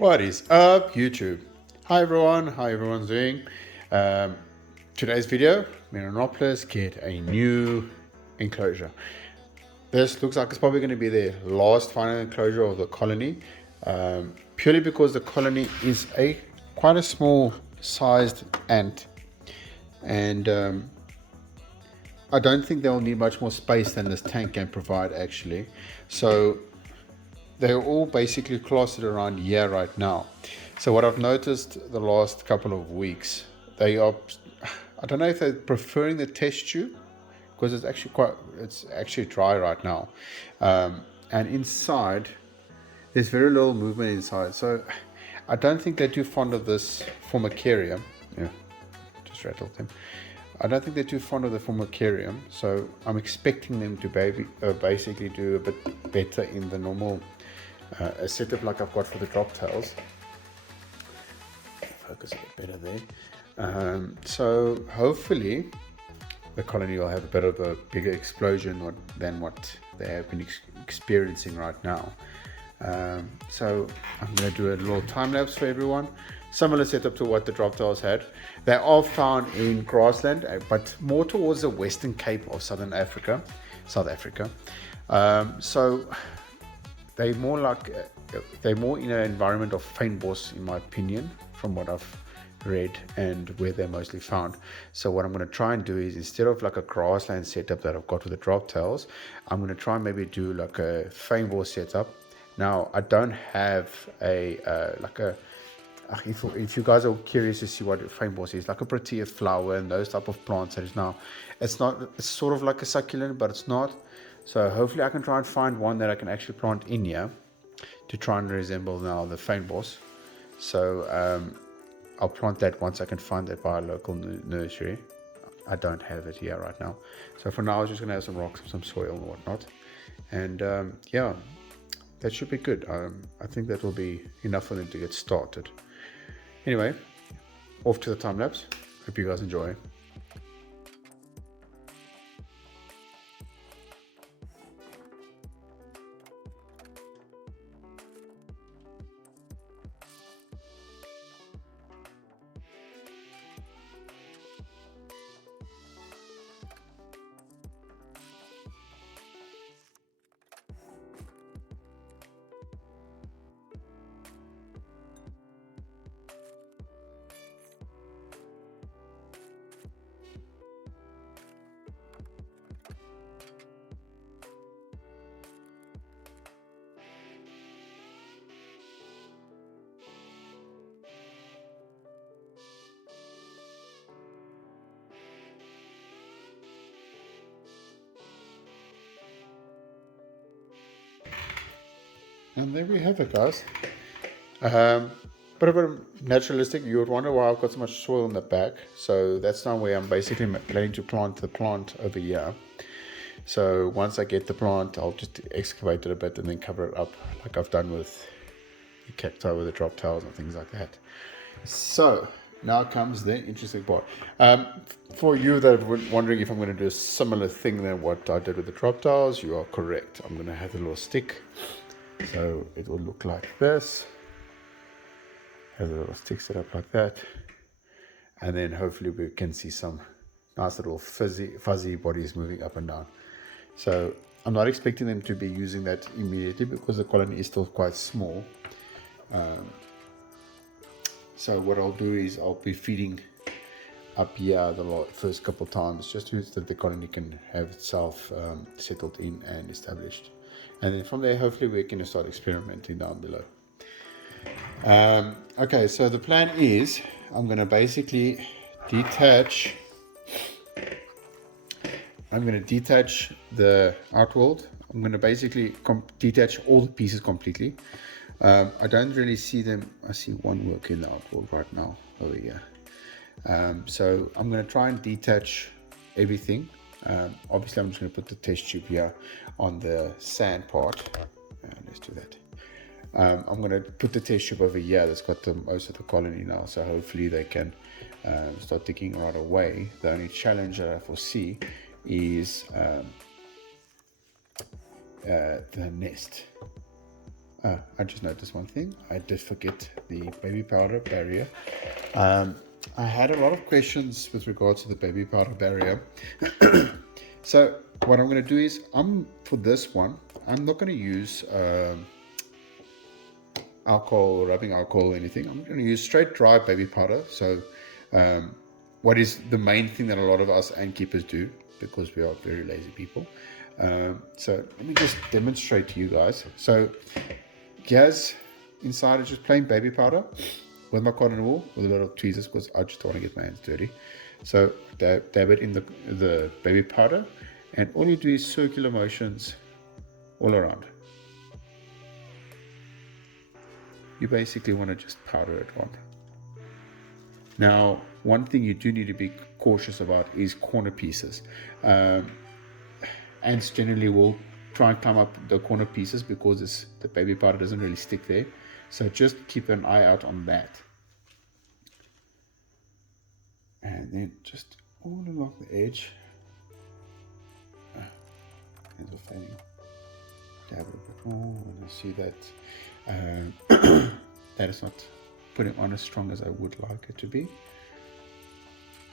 What is up, YouTube? Hi everyone, how everyone's doing? Um, Today's video, Meranoplus get a new enclosure. This looks like it's probably going to be the last final enclosure of the colony, purely because the colony is quite a small sized ant, and I don't think they'll need much more space than this tank can provide actually. So they're all basically clustered around here right now. So what I've noticed the last couple of weeks, they are, I don't know if they're preferring the test tube because it's actually dry right now. And inside, there's very little movement inside. So I don't think they're too fond of this formicarium. Yeah, just rattled them. I don't think they're too fond of the formicarium, so I'm expecting them to basically do a bit better in the normal a setup like I've got for the droptails. Focus a bit better there. So hopefully the colony will have a bit of a bigger explosion than what they have been experiencing right now. So I'm going to do a little time lapse for everyone. Similar setup to what the droptails had. They are found in grassland, but more towards the Western Cape of South Africa. So they're more in an environment of fynbos, in my opinion, from what I've read and where they're mostly found. So what I'm going to try and do is, instead of like a grassland setup that I've got with the droptails, I'm going to try and maybe do like a fynbos setup. Now I don't have if you guys are curious to see what fynbos is, like a protea flower and those type of plants, that is now, it's sort of like a succulent, but it's not. So hopefully I can try and find one that I can actually plant in here to try and resemble now the fynbos. So I'll plant that once I can find that by a local nursery. I don't have it here right now. So for now, I was just going to have some rocks, some soil and whatnot. And yeah, that should be good. I think that will be enough for them to get started. Anyway, off to the time lapse. Hope you guys enjoy. And there we have it, guys. Bit of a naturalistic. You would wonder why I've got so much soil in the back. So that's now where I'm basically planning to plant the plant over here. So once I get the plant, I'll just excavate it a bit and then cover it up like I've done with the cacti with the droptails and things like that. So now comes the interesting part. For you that are wondering if I'm going to do a similar thing than what I did with the droptails, you are correct. I'm going to have a little stick. So it will look like this. Has a little stick set up like that. And then hopefully we can see some nice little fuzzy bodies moving up and down. So I'm not expecting them to be using that immediately because the colony is still quite small. So what I'll do is I'll be feeding up here the first couple times, just so that the colony can have itself settled in and established. And then from there, hopefully we can start experimenting down below. Okay, so the plan is I'm going to basically detach. I'm going to detach the outworld. I'm going to basically detach all the pieces completely. I don't really see them. I see one work in the outworld right now over here. So I'm going to try and detach everything. Obviously, I'm just going to put the test tube here on the sand part. Let's do that. I'm going to put the test tube over here. That's got most of the colony now. So hopefully they can start digging right away. The only challenge that I foresee is the nest. I just noticed one thing. I did forget the baby powder barrier. I had a lot of questions with regards to the baby powder barrier. So what I'm going to do is, for this one, I'm not going to use alcohol, rubbing alcohol or anything. I'm going to use straight dry baby powder. So what is the main thing that a lot of us ant keepers do, because we are very lazy people. So let me just demonstrate to you guys. So here's inside is just plain baby powder with my cotton wool with a lot of tweezers, because I just don't want to get my hands dirty. So dab it in the baby powder, and all you do is circular motions all around. You basically want to just powder it on. Now, one thing you do need to be cautious about is corner pieces. Ants generally will try and climb up the corner pieces because the baby powder doesn't really stick there. So just keep an eye out on that. And then just all along the edge. Hands are fading. Dab it a bit more, and I see that that is not putting on as strong as I would like it to be.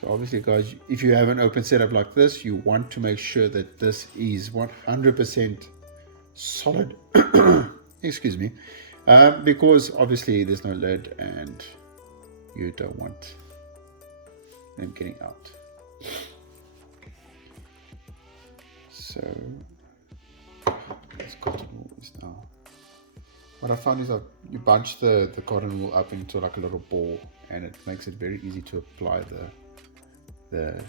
So obviously, guys, if you have an open setup like this, you want to make sure that this is 100% solid. Excuse me, because obviously there's no lid and you don't want them getting out. So this cotton wool is now. What I found is that you bunch the cotton wool up into like a little ball, and it makes it very easy to apply the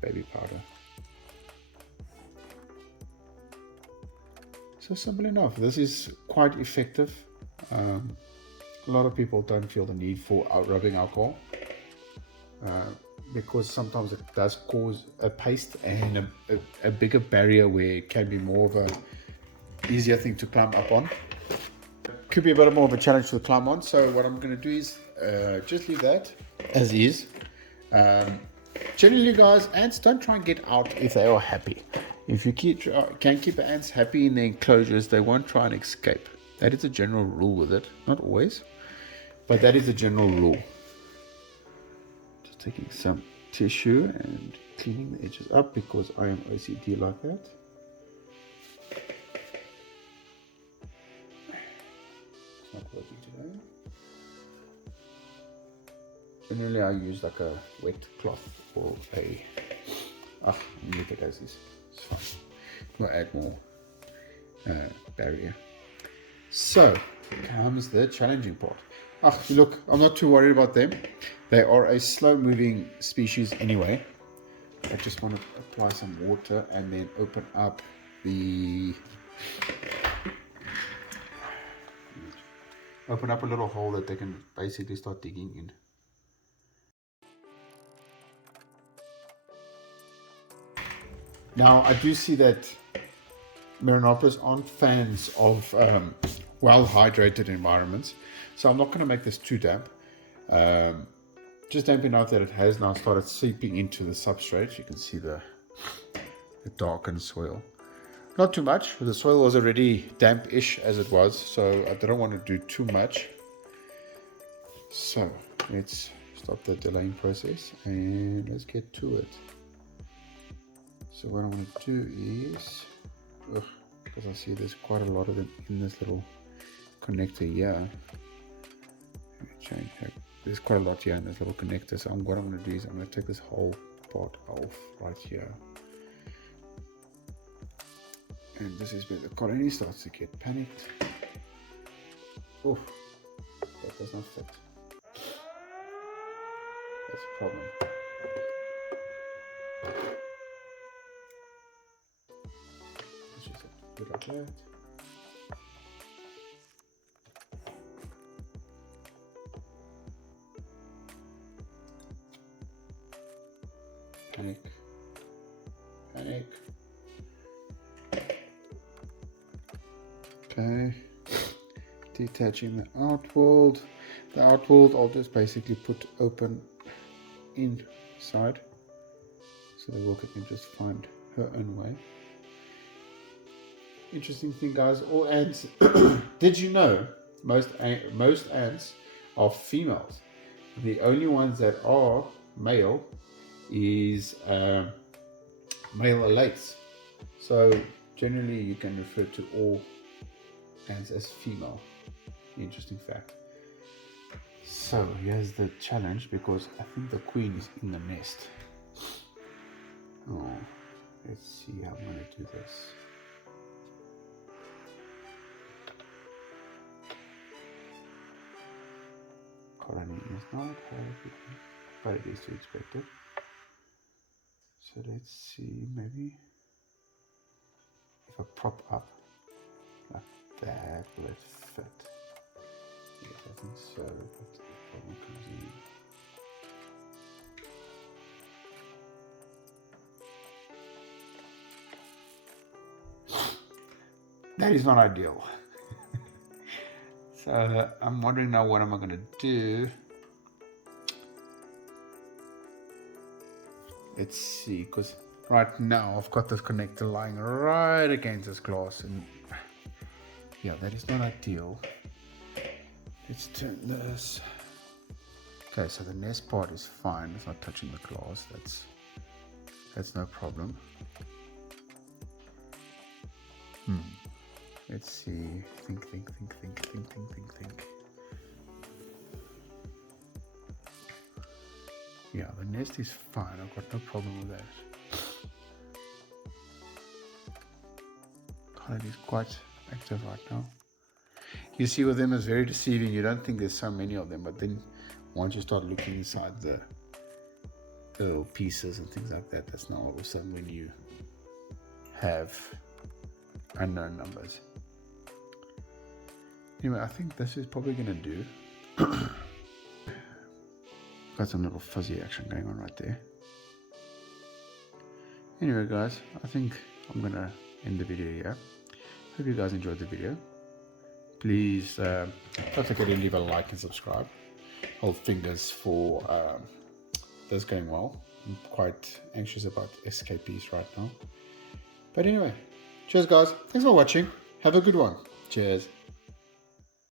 baby powder. So simple enough. This is quite effective. A lot of people don't feel the need for rubbing alcohol because sometimes it does cause a paste and a bigger barrier where it can be more of a easier thing to climb up on. Could be a bit more of a challenge to climb on. So what I'm going to do is just leave that as is. Generally, guys, ants don't try and get out if they are happy. If you can keep ants happy in their enclosures, they won't try and escape. That is a general rule with it. Not always, but that is a general rule. Just taking some tissue and cleaning the edges up because I am OCD like that. It's not working today. Generally, I use like a wet cloth or a leave it as is. It's fine. We'll add more barrier. So comes the challenging part. Look, I'm not too worried about them. They are a slow-moving species anyway. I just want to apply some water and then open up a little hole that they can basically start digging in. Now, I do see that Meranoplus aren't fans of well-hydrated environments, so I'm not going to make this too damp. Just damp enough that it has now started seeping into the substrate. You can see the darkened soil. Not too much. The soil was already damp-ish as it was, so I didn't want to do too much. So let's stop the delaying process and let's get to it. So what I'm going to do is, because I see there's quite a lot of them in this little connector here. There's quite a lot here in this little connector. So what I'm going to do is I'm going to take this whole part off right here. And this is where the colony starts to get panicked. Oh, that does not fit. That's a problem. Like that. Panic. Okay, detaching the outworld. The outworld I'll just basically put open inside so the worker can just find her own way. interesting thing, guys. All ants. Did you know most ants are females? The only ones that are male is male alates. So generally, you can refer to all ants as female. Interesting fact. So here's the challenge, because I think the queen is in the nest. Oh, let's see how I'm going to do this. Colony is not happy, but it is to expect it. So let's see, maybe if I prop up like that, will it fit? Yes, I think so. But the problem comes in. That is not ideal. So I'm wondering now, what am I going to do? Let's see, because right now I've got this connector lying right against this glass, and yeah, that is not ideal. Let's turn this. Okay, so the nest part is fine. It's not touching the glass. That's no problem. Let's see. Think. Yeah, the nest is fine. I've got no problem with that. Colony is quite active right now. You see, with them, it's very deceiving. You don't think there's so many of them, but then once you start looking inside the little pieces and things like that, that's now all of a sudden when you have unknown numbers. Anyway, I think this is probably going to do. Got some little fuzzy action going on right there. Anyway, guys, I think I'm going to end the video here. Hope you guys enjoyed the video. Please don't forget to leave a like and subscribe. Hold fingers for this going well. I'm quite anxious about escapees right now. But anyway, cheers guys. Thanks for watching. Have a good one. Cheers.